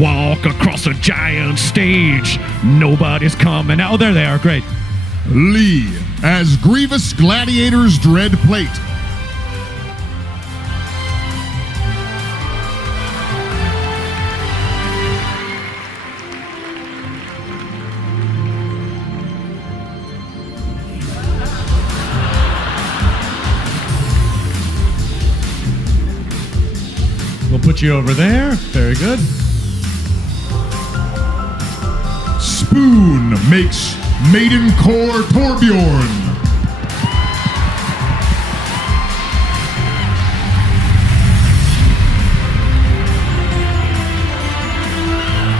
walk across a giant stage. Nobody's coming out. Oh, there they are. Great. Lee as Grievous Gladiator's Dread Plate. We'll put you over there. Very good. Spoon makes Maiden Core Torbjorn.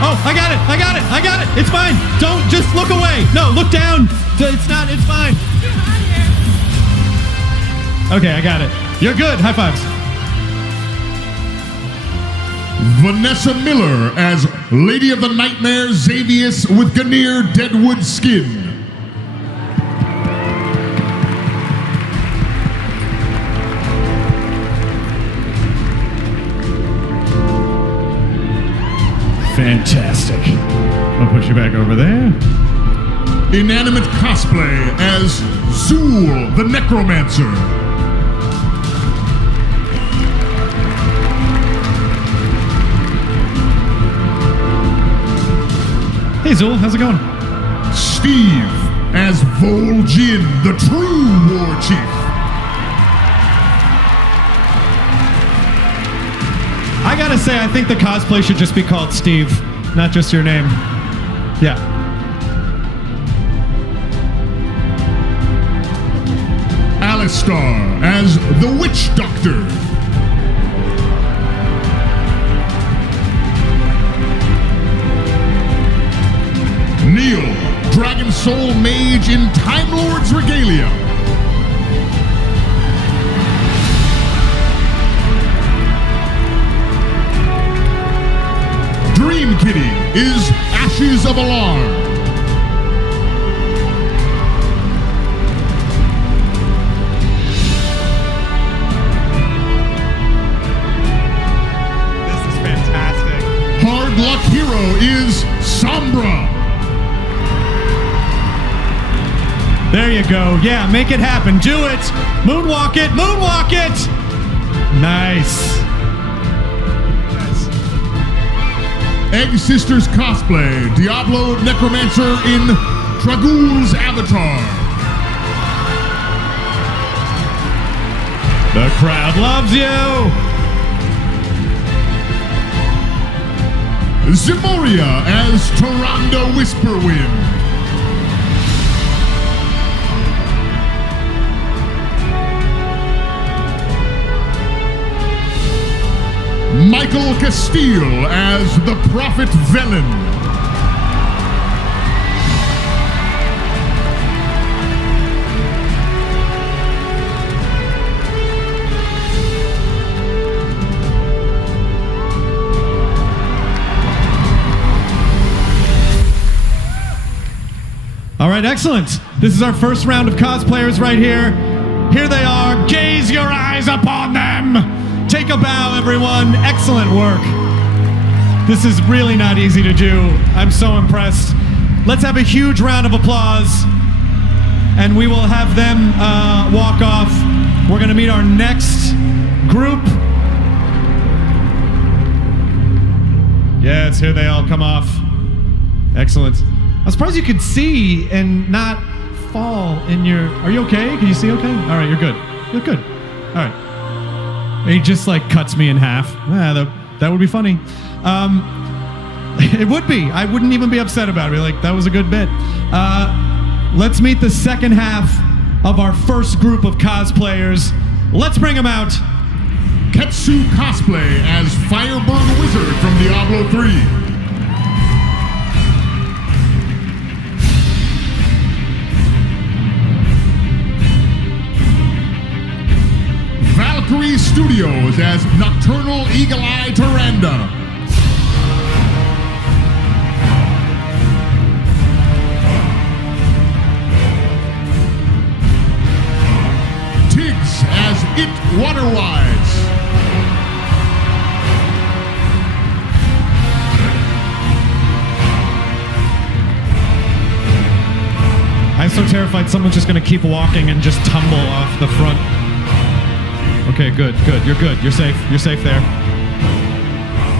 Oh, I got it. I got it. I got it. It's fine. Don't just look away. No, look down. It's not. It's fine. Okay, I got it. You're good. High fives. Vanessa Miller as Lady of the Nightmare Xavius with Ganir Deadwood Skin. Fantastic. I'll put you back over there. Inanimate Cosplay as Zool the Necromancer. Hey Zool, how's it going? Steve as Vol'jin, the true war chief. I gotta say, I think the cosplay should just be called Steve, not just your name. Yeah. Alistar as the Witch Doctor. Neil, Dragon Soul Mage in Time Lord's Regalia. Dream Kitty is Ashes of Alarm. This is fantastic. Hard Luck Hero is Sombra. There you go. Yeah, make it happen. Do it. Moonwalk it. Moonwalk it. Nice. Egg Sisters Cosplay, Diablo Necromancer in Tragul's Avatar. The crowd loves you. Zimoria as Tyrande Whisperwind. Michael Castile as the Prophet Velen. All right, excellent. This is our first round of cosplayers right here. Here they are. Gaze your eyes upon them. Take a bow, everyone. Excellent work. This is really not easy to do. I'm so impressed. Let's have a huge round of applause, and we will have them walk off. We're going to meet our next group. Yes, here they all come off. Excellent. I'm surprised you could see and not fall in your... Are you okay? Can you see okay? All right, you're good. You're good. All right. He just like cuts me in half. That would be funny. It would be. I wouldn't even be upset about it. Like, that was a good bit. Let's meet the second half of our first group of cosplayers. Let's bring them out. Ketsu Cosplay as Firebird Wizard from Diablo 3. Valkyrie Studios as Nocturnal Eagle-Eye Tyrande. Tiggs as It Waterwise. so terrified someone's just gonna keep walking and just tumble off the front. Okay, good. You're good. You're safe. You're safe there.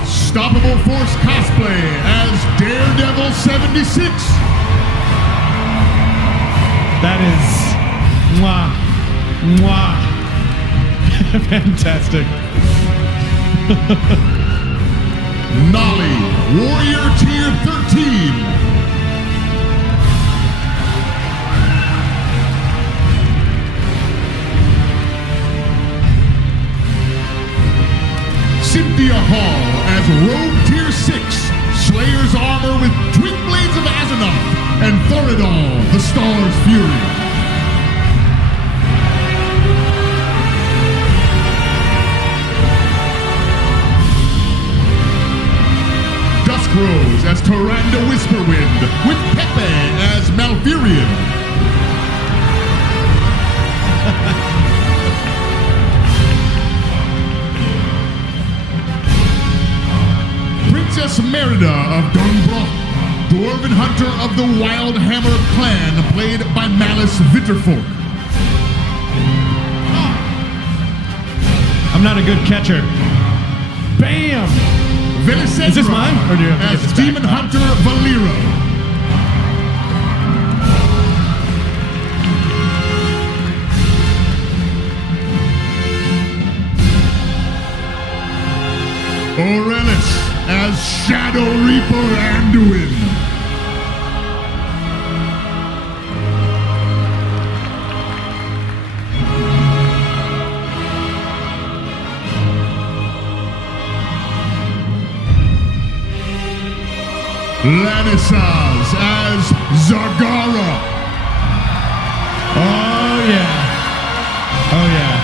Stoppable Force Cosplay as Daredevil 76. That is fantastic. Nolly, Warrior Tier 13. Cynthia Hall as Rogue Tier 6, Slayer's armor with twin blades of Azzinoth, and Thoradol, the Star's Fury. Dusk Rose as Tyrande Whisperwind, with Pepe as Malfurion. Princess Merida of Dunbrook, Dwarven Hunter of the Wild Hammer clan, played by Malice Vitterfork. I'm not a good catcher. Bam! Velisendra Is this mine? Or do you have to get as this back? Demon Hunter Valera. Aurelis as Shadow Reaper Anduin. Lanissas as Zargara. Oh yeah. Oh yeah.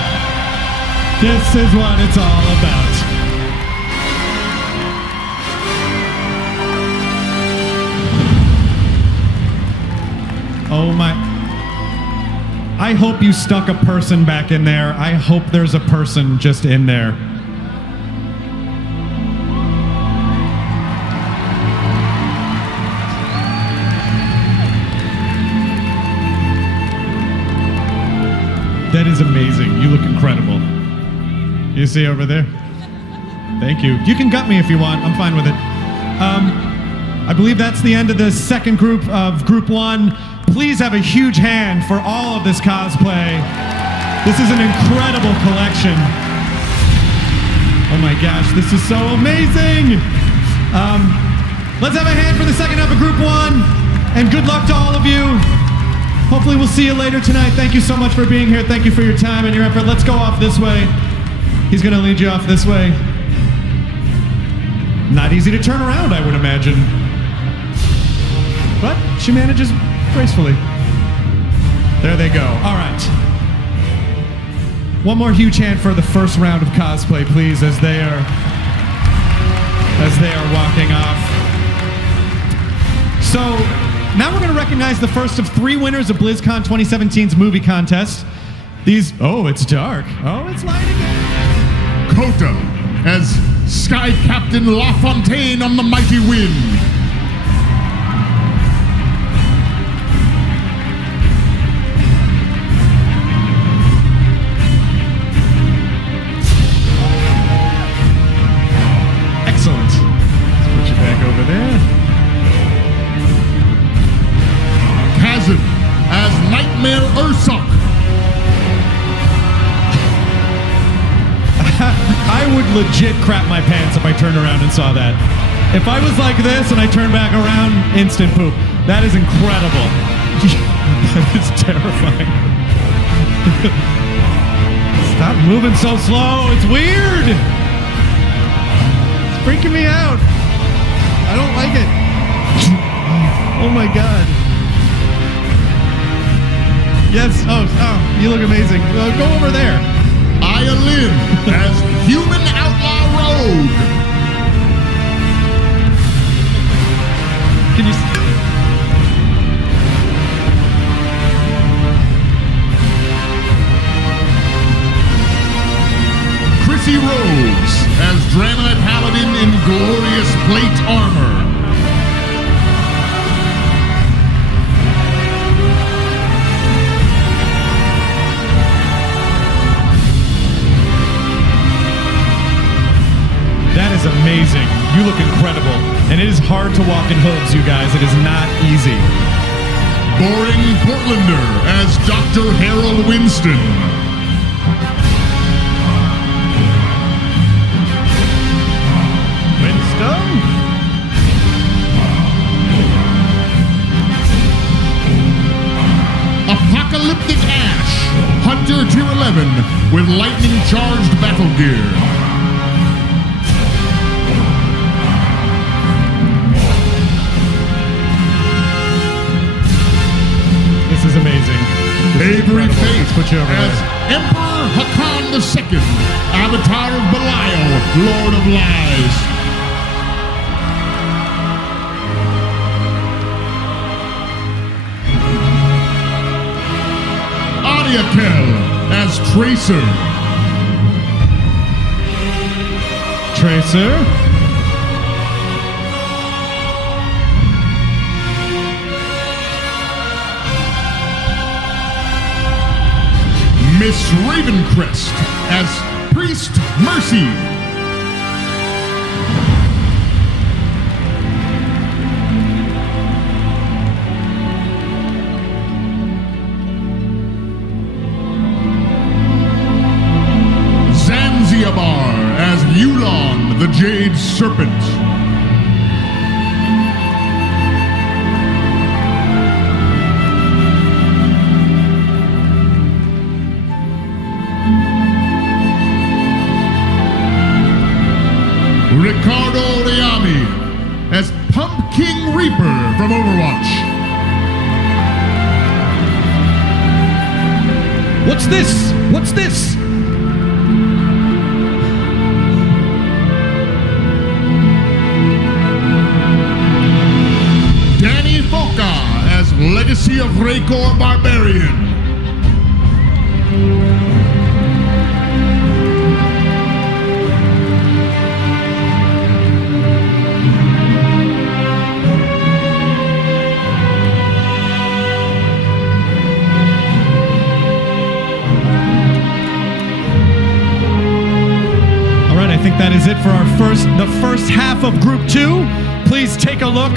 This is what it's all about. Oh my. I hope you stuck a person back in there. I hope there's a person just in there. That is amazing. You look incredible. You see over there? Thank you. You can gut me if you want. I'm fine with it. I believe that's the end of the second group of Group 1. Please have a huge hand for all of this cosplay. This is an incredible collection. Oh my gosh, this is so amazing. Let's have a hand for the second half of Group 1. And good luck to all of you. Hopefully we'll see you later tonight. Thank you so much for being here. Thank you for your time and your effort. Let's go off this way. He's gonna lead you off this way. Not easy to turn around, I would imagine. But she manages gracefully. There they go. All right. One more huge hand for the first round of cosplay, please, as they are walking off. So now we're going to recognize the first of 3 winners of BlizzCon 2017's movie contest. These, oh, it's dark. Oh, it's light again. Kota as Sky Captain LaFontaine on the Mighty Wind. Excellent. Let's put you back over there. Kazan as Nightmare Ursoc. I would legit crap my pants if I turned around and saw that. If I was like this and I turned back around, instant poop. That is incredible. That is terrifying. Stop moving so slow. It's weird. It's freaking me out. I don't like it. Oh my God. Yes. Oh, you look amazing. Go over there. Aya Lin as Human Outlaw Rogue. Can you? Chrissy Rhodes as Dramonite Paladin in glorious plate armor. amazing. You look incredible. And it is hard to walk in hooves, you guys. It is not easy. Boring Portlander as Dr. Harold Winston. Winston? Apocalyptic Ash, Hunter Tier 11 with lightning charged battle gear. This is amazing. Avery Faith Let's put you over as there. Emperor Hakan II, Avatar of Belial, Lord of Lies. Ariakel as Tracer. Tracer. Miss Ravencrest as Priest Mercy. Zanzibar as Yulon, the Jade Serpent. Ricardo Riami as Pumpkin Reaper from Overwatch. What's this? What's this? Danny Foca as Legacy of Raykor Barbarian. I think that is it for the first half of Group 2. Please take a look,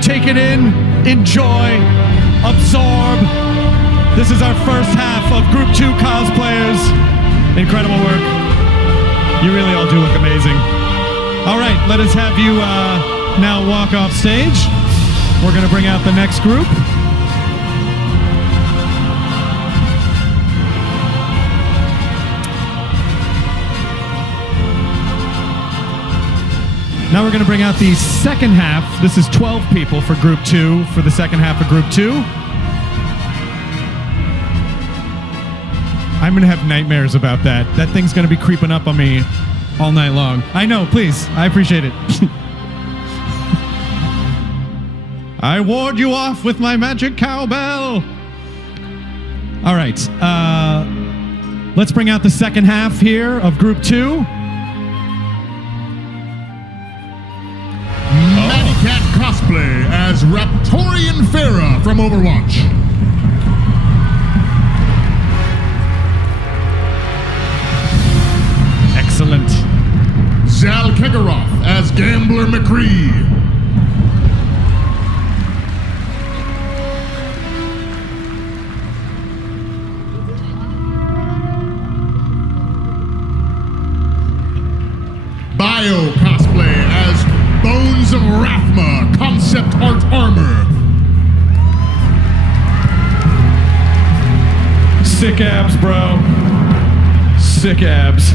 take it in, enjoy, absorb. This is our first half of Group 2 cosplayers. Incredible work. You really all do look amazing. All right, let us have you now walk off stage. We're going to bring out the next group. Now we're going to bring out the second half. This is 12 people for Group 2 for the second half of Group 2. I'm going to have nightmares about that. That thing's going to be creeping up on me all night long. I know, please. I appreciate it. I ward you off with my magic cowbell. All right. Let's bring out the second half here of Group 2. Cat Cosplay as Raptorian Farah from Overwatch. Excellent. Zal Kegaroth as Gambler McCree. Bio Cosplay as Bones of Rathma, Concept Art Armor. Sick abs, bro. Sick abs.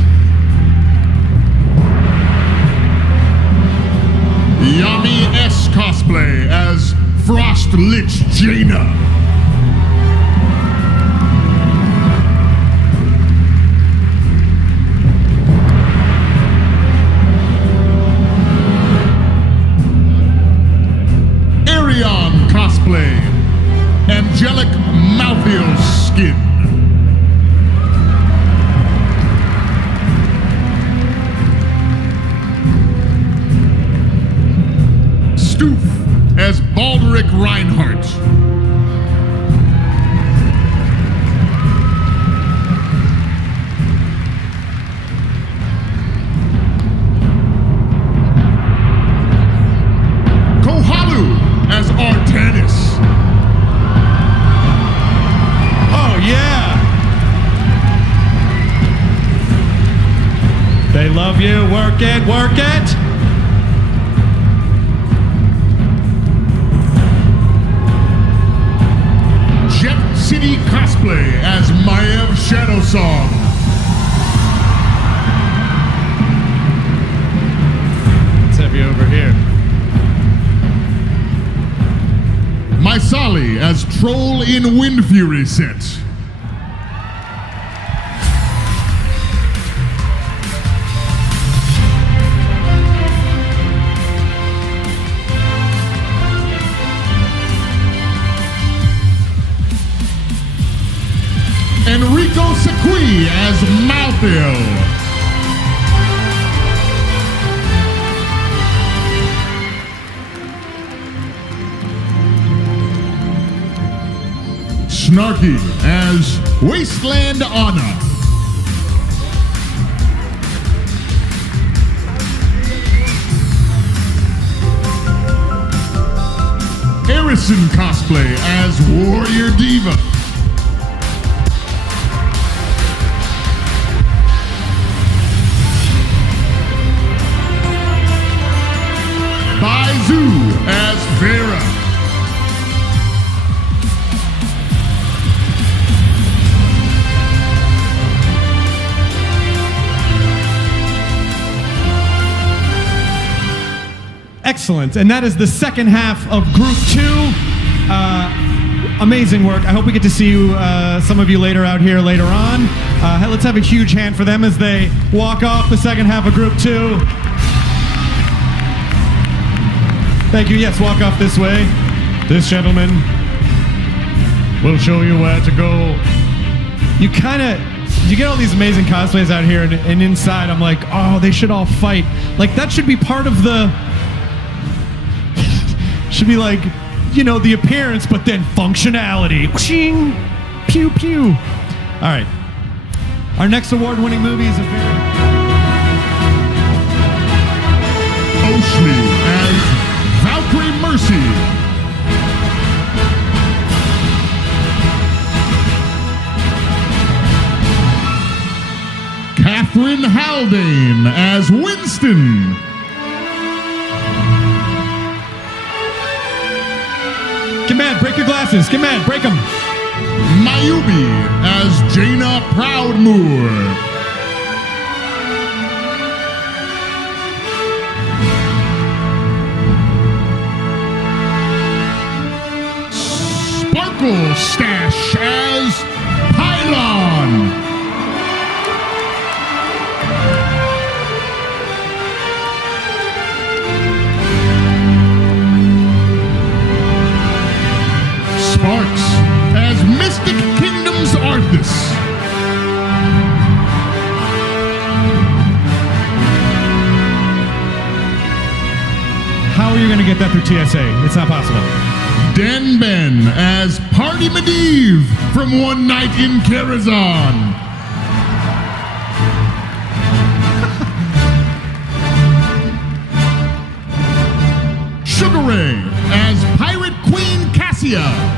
Yami S Cosplay as Frost Lich Jaina. Cosplay, Angelic Malthiel Skin. Stoof as Baldric Reinhardt. you. Work it, work it. Jet City Cosplay as Maev Shadow Song. Let's have you over here. Mysali as Troll in Wind Fury set. Enrico Sequi as Malthil. Snarky as Wasteland Anna. Harrison Cosplay as Warrior Diva. Baizu as Vera. Excellent. And that is the second half of Group 2. Amazing work. I hope we get to see you, some of you later out here later on. Let's have a huge hand for them as they walk off the second half of Group 2. Thank you. Yes, walk off this way. This gentleman will show you where to go. You get all these amazing cosplays out here, and inside I'm like, oh, they should all fight. Like, that should be part of the... should be like, you know, the appearance, but then functionality. Whooshing, pew, pew. All right. Our next award-winning movie is a very... Oshley as Valkyrie Mercy. Catherine Haldane as Winston. Get mad, break your glasses. Get mad, break them. Mayubi as Jaina Proudmoore. Sparkle Stash as Pylon. Sparks as Mystic Kingdom's Arthas. How are you going to get that through TSA? It's not possible. Dan Ben as Party Medivh from One Night in Karazhan. Sugar Ray as Pirate Queen Cassia.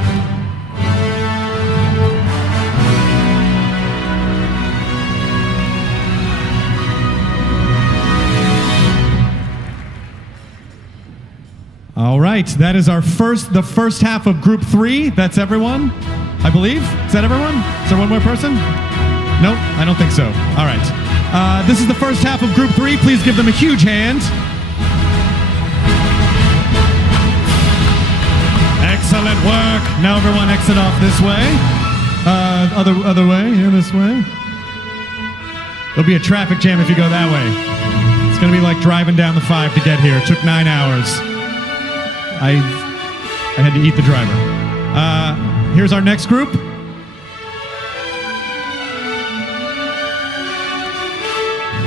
All right, that is the first half of Group 3. That's everyone, I believe. Is that everyone? Is there one more person? Nope, I don't think so. All right. This is the first half of Group 3. Please give them a huge hand. Excellent work. Now everyone exit off this way. Other way, yeah, this way. There'll be a traffic jam if you go that way. It's gonna be like driving down the 5 to get here. It took 9 hours. I had to eat the driver. Here's our next group.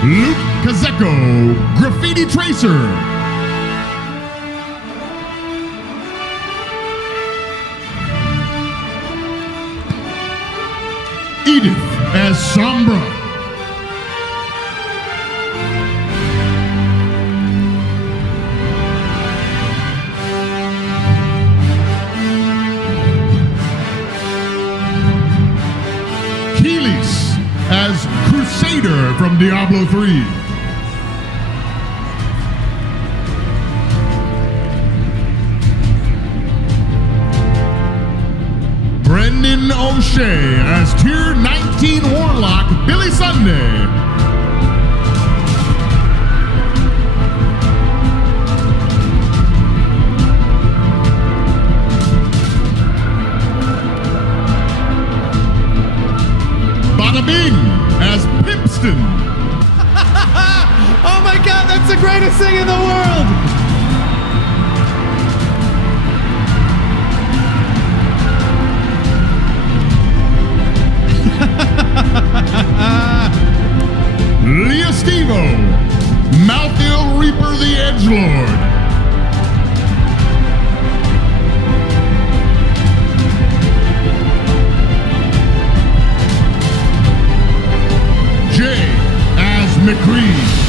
Luke Kazeko, Graffiti Tracer. Edith as Sombra. Keelis as Crusader from Diablo 3. Finn O'Shea as Tier 19 Warlock Billy Sunday. Bada Bing as Pimpston. Oh my god, that's the greatest thing in the world! Leah Stevo, Malthiel Reaper the Edgelord. Jay as McCree.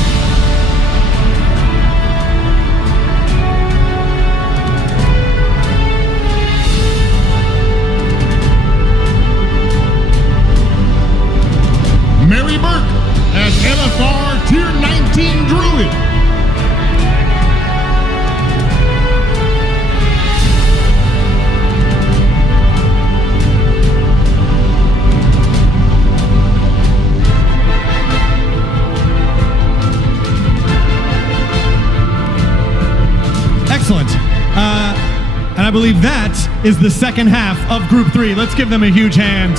Mary Burke as LFR Tier 19 Druid. Excellent. And I believe that is the second half of Group 3. Let's give them a huge hand.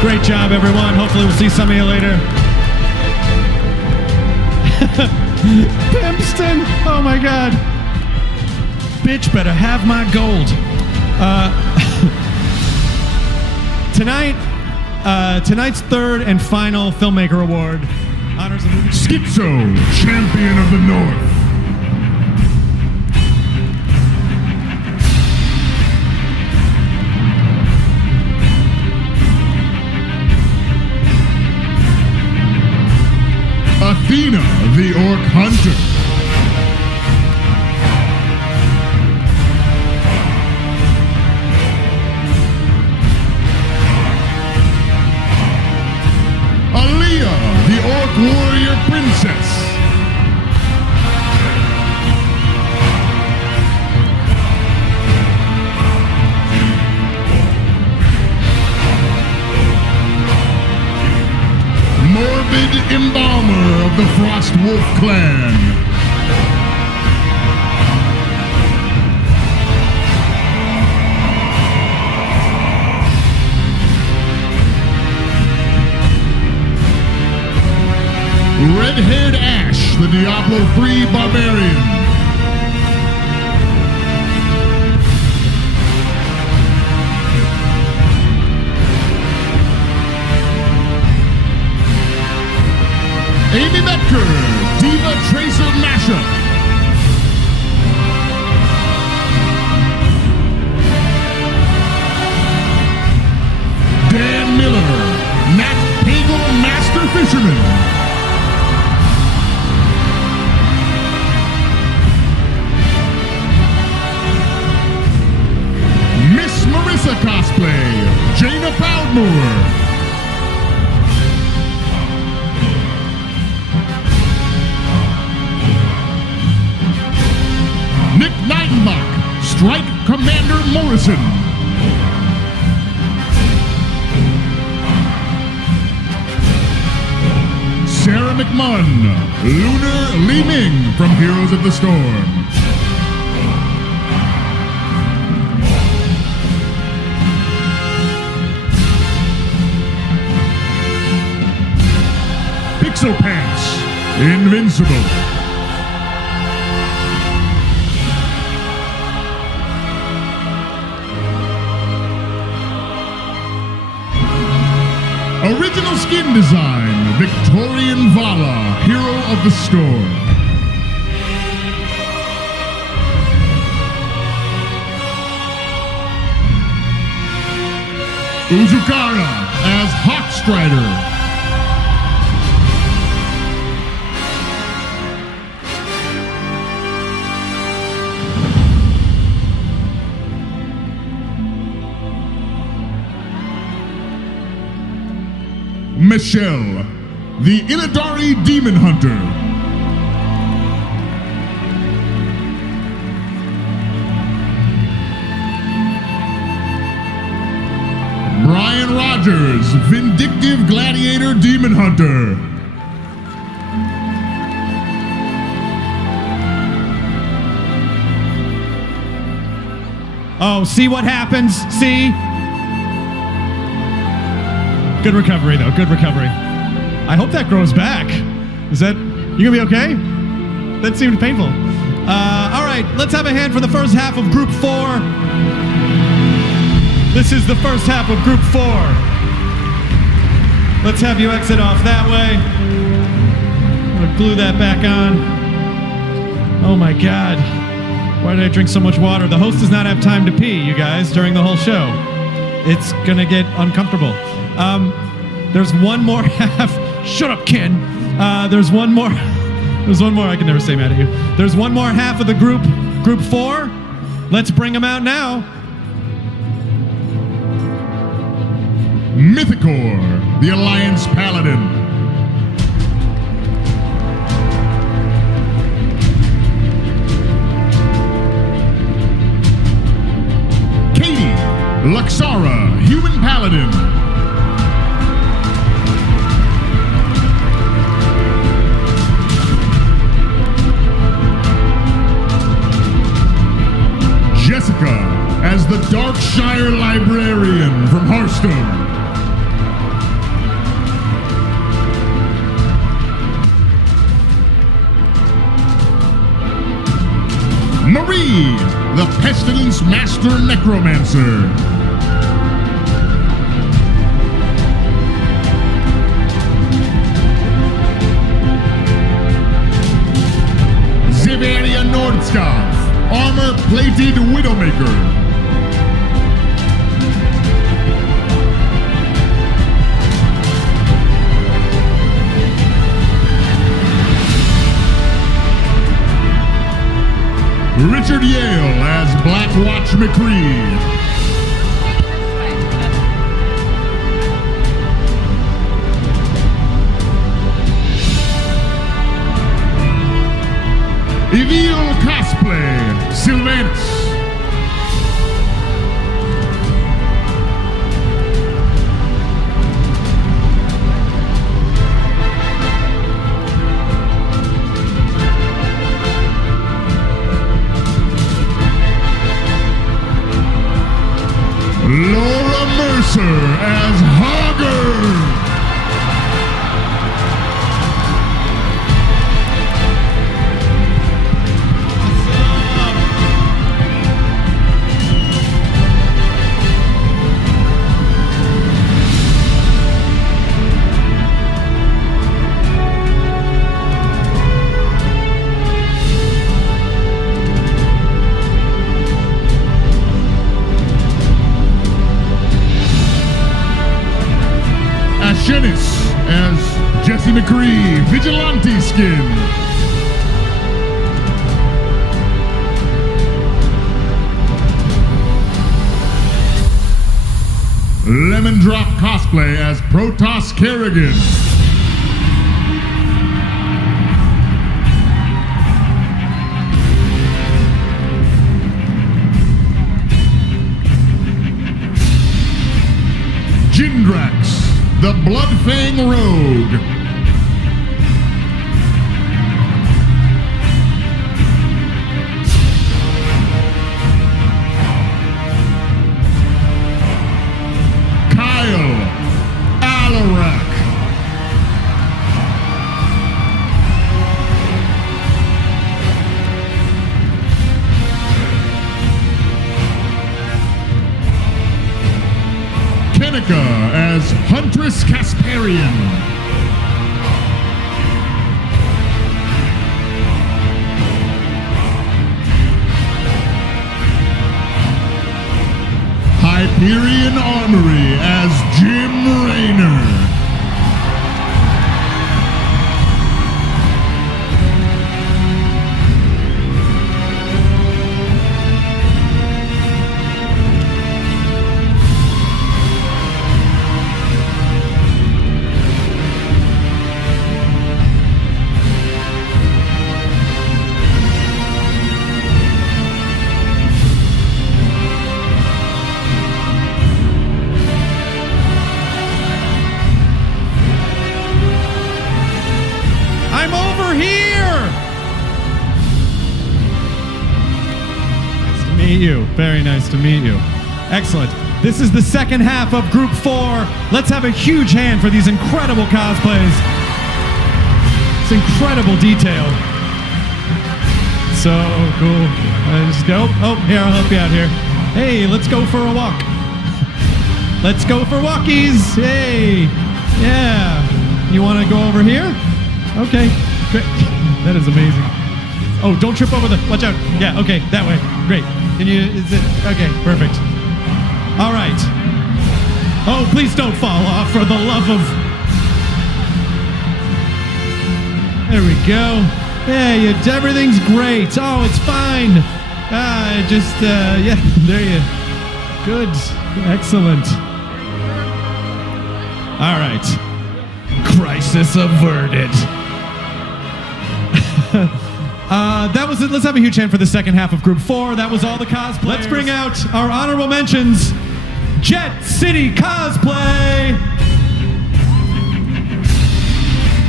Great job, everyone. Hopefully we'll see some of you later. Pimpston! Oh my god. Bitch better have my gold. Tonight's third and final Filmmaker Award honors the movie Schizo, Champion of the North. Athena, the Orc Hunter. Aaliyah, the Orc Warrior Princess. Morbid Embalmer of the Frost Wolf Clan. Red-haired Ash, the Diablo 3 Barbarian. Amy Metker, Diva Tracer Mashup. Dan Miller, Nat Pagel Master Fisherman. Miss Marissa Cosplay, Jaina Proudmoore. Nick Nightenbach, Strike Commander Morrison. Sarah McMunn, Lunar Li Ming from Heroes of the Storm. Pixel Pants, Invincible. Original skin design, Victorian Vala, Hero of the Storm. Uzukara as Hawkstrider. Michelle, the Illidari Demon Hunter. Rogers, Vindictive Gladiator Demon Hunter. Oh, see what happens? See? Good recovery, though. Good recovery. I hope that grows back. Is that... You gonna be okay? That seemed painful. All right, let's have a hand for the first half of Group 4. This is the first half of Group 4. Let's have you exit off that way. I'm gonna glue that back on. Oh my God. Why did I drink so much water? The host does not have time to pee, you guys, during the whole show. It's gonna get uncomfortable. There's one more half. Shut up, Ken. There's one more. There's one more. I can never say mad at you. There's one more half of the group 4. Let's bring them out now. Mythicor, the Alliance Paladin. Katie, Luxara, Human Paladin. Jessica as the Darkshire Librarian from Hearthstone. Marie, the Pestilence Master Necromancer. Ziveria Nordskov, Armor-Plated Widowmaker. Richard Yale as Blackwatch McCree. Evil Cosplay, Sylvanus. Laura Mercer as Hogger. Ashenis as Jesse McCree, Vigilante Skin. Lemon Drop Cosplay as Protoss Kerrigan. Jindrax, the Bloodfang Rogue. Kyle Alarak. Kenika as Huntress Kasparian. Hyperion Armory as Jim Raynor. meet you. Very nice to meet you. Excellent. This is the second half of Group 4. Let's have a huge hand for these incredible cosplays. It's incredible detail. So cool. Just go. Oh, here, I'll help you out here. Hey, let's go for a walk. Let's go for walkies. Hey. Yeah. You want to go over here? Okay. Great. That is amazing. Oh, don't trip over the... Watch out. Yeah, okay. That way. Great. Can you... Is it... Okay, perfect. All right. Oh, please don't fall off for the love of... There we go. Yeah, everything's great. Oh, it's fine. Yeah, there you... Good. Excellent. All right. Crisis averted. That was it. Let's have a huge hand for the second half of Group 4. That was all the cosplayers. Let's bring out our honorable mentions. Jet City Cosplay.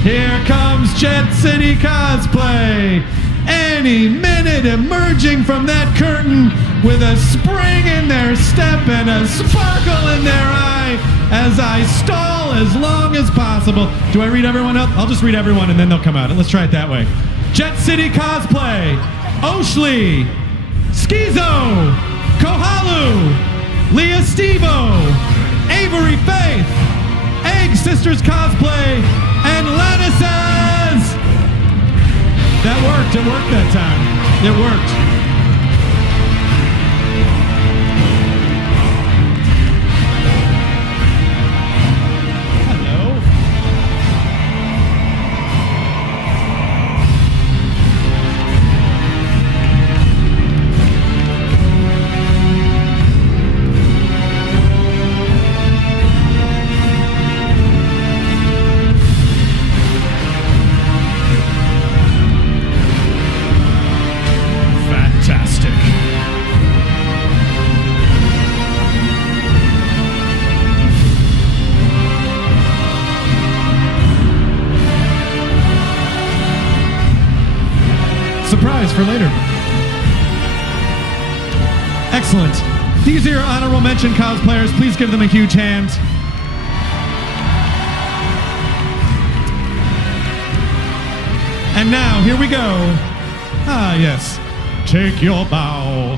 Here comes Jet City Cosplay. Any minute emerging from that curtain with a spring in their step and a sparkle in their eye as I stall as long as possible. Do I read everyone up? I'll just read everyone and then they'll come out. Let's try it that way. Jet City Cosplay, Oshly, Schizo, Kohalu, Leah Stevo, Avery Faith, Egg Sisters Cosplay, and Lannis's. That worked. It worked that time. It worked. Surprise for later. Excellent. These are your honorable mention cosplayers. Please give them a huge hand. And now, here we go. Ah, yes. Take your bow.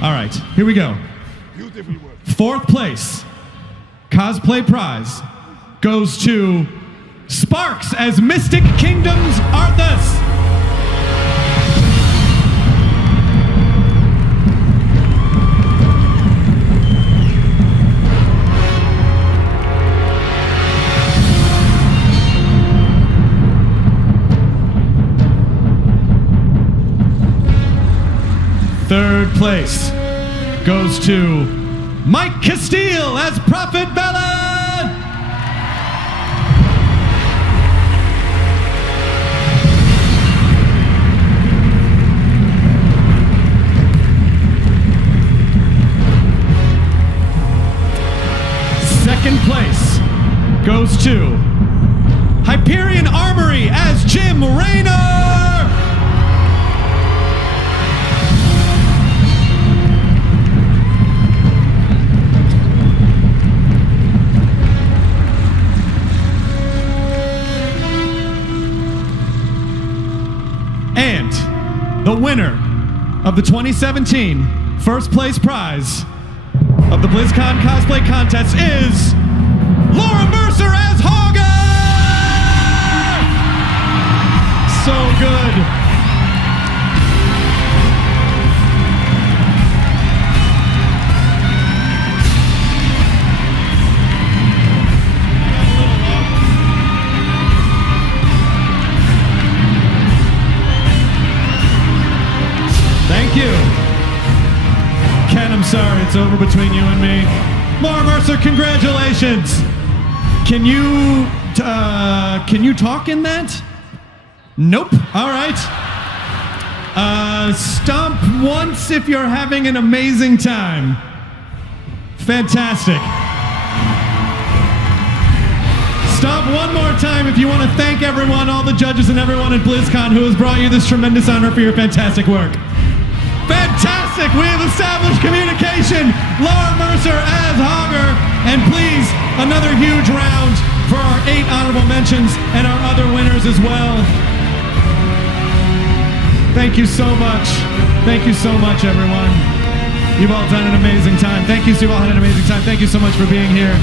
All right, here we go. Fourth place, cosplay prize, goes to Sparks as Mystic Kingdom's Arthas. Third place goes to Mike Castile as Prophet Bella. Second place goes to Hyperion Armory as Jim Raynor. And the winner of the 2017 first place prize of the BlizzCon cosplay contest is Laura Mercer as Hogger! So good. Thank you. Ken, I'm sorry, it's over between you and me. Laura Mercer, congratulations. Can you talk in that? Nope. All right. Stomp once if you're having an amazing time. Fantastic. Stomp one more time if you want to thank everyone, all the judges and everyone at BlizzCon who has brought you this tremendous honor for your fantastic work. Fantastic! Fantastic! We have established communication. Laura Mercer as Hogger. And please, another huge round for our 8 honorable mentions and our other winners as well. Thank you so much. Thank you so much, everyone. You've all done an amazing time. Thank you, you've all had an amazing time. Thank you so much for being here.